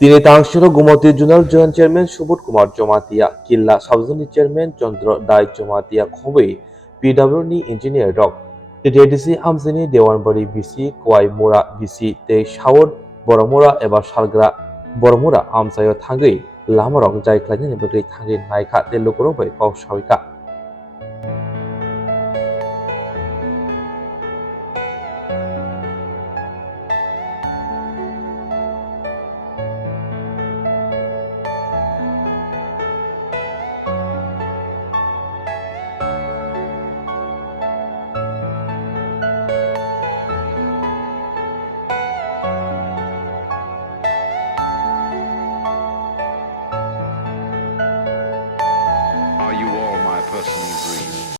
তিনি তাংশির Gumti zonal joint chairman Subodh Kumar Jamatia Killa subzonal chairman Chandra Dai Jamatia খবৈ পিডব্লিউনি ইঞ্জিনিয়ার রক টিডিসি আমচিনি দেওয়ানবাড়ি বিসি কোয়াই মোরা বিসি তে সাউদ বড়মোরা এবা সালগ্রা বড়মোরা আমচাयो थांगै लामारक जाय ख्लायनायनि bagwi थांगै नायखा te lukurok bai kok sawika। Are you all my personal dreams?